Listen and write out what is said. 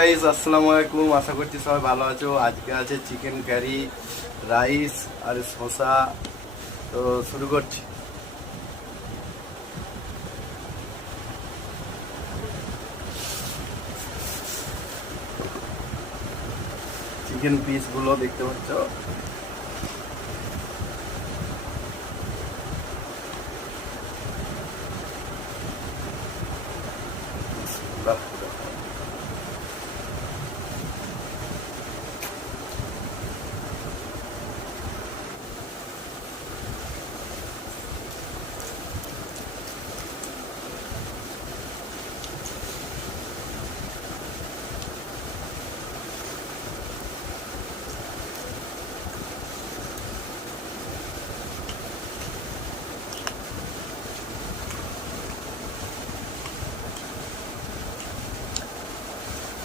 গাইস আসসালামু আলাইকুম, আশা করছি সবাই ভালো আছো। আজকে আছে চিকেন কারি, রাইস আর শসা। তো শুরু করছি। চিকেন পিসগুলো দেখতে পাচ্ছ,